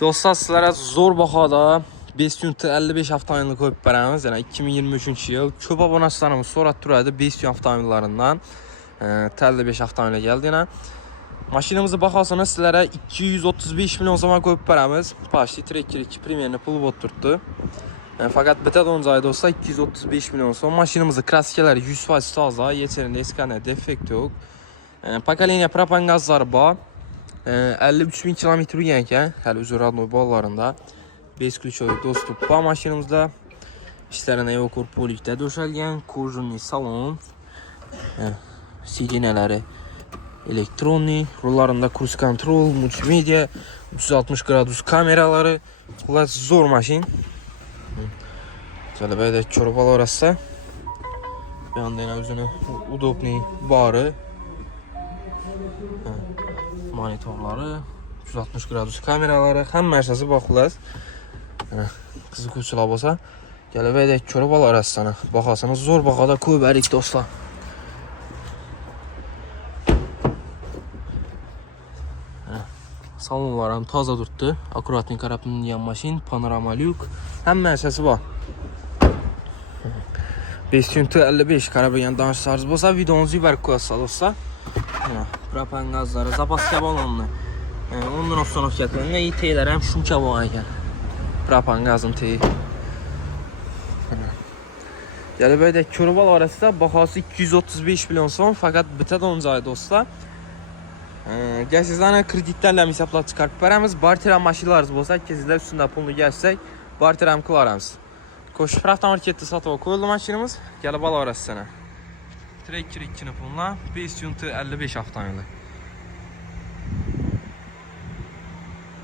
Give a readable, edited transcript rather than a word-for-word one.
Dostlar sizlere zor bahada 555 avtomobilini koyup verəmiz. Yəni 2023-cü yıl köp abonatçılarımız sorat duraydı 500 avtomobillərindən 55 avtomobilə gəldi yenə. Maşinamızı baxarsanız sizlərə 235 milyon zaman koyup verəmiz. Paşli Tracker 2 Premier'ini pul oturtdu. Fakat beta doncaydı olsa 235 milyon son. Maşinamızı klasikeləri 100% taza, yeterinde eskane defekt yok. Pokoleniya propan gazları var. 53 bin kilometre yürürken hələ üzü radno ballarında 5 ключ oluyor dostum. Bu maşinimizdə işlərində yox korpulikdə döşəlgən, kojunlu salon, sidinələri elektronik, rollarında cruise control, multimedia, 360 gradus kameraları, zor maşin. Şöyle böyle çorbalı orası. Bir anda yine üzünü udobni barı. Monitorları, 360 gradus kameraları, həm məşəsi baxılas. Qızı quşula bolsa, gəlib edək çorbalı arasına. Baxasınız zor baxada köbərik dostlar. Salonlarım taza durdu. Akuratnik karabının yan maşin, panorama lük, həm məşəsi var. 555 karabiyan danışlarınız bolsa videonuzu yuvarıq qoyasınız dostlar. Propan gazları, zapaska balonlu. Ondan obstanovkatlarına iyi teylərəm şunka boğa gəl. Propan gazın teyi. Gəlib edək körobal arasında baxası 235 milyon son, fakat bita doncayı dostlar. Gəl sizlərlə kreditlərlə hesablar çıxarıb verəmiz. Barteram maşinlarınız bolsa ki sizlər üstündə pulunu gəlsək, barteram qılarams. Koşu avtomarketdə satıb koyuldu maşinimiz. Gəlib al arasına. Tracker 2'nin puluna 555 avtomobili.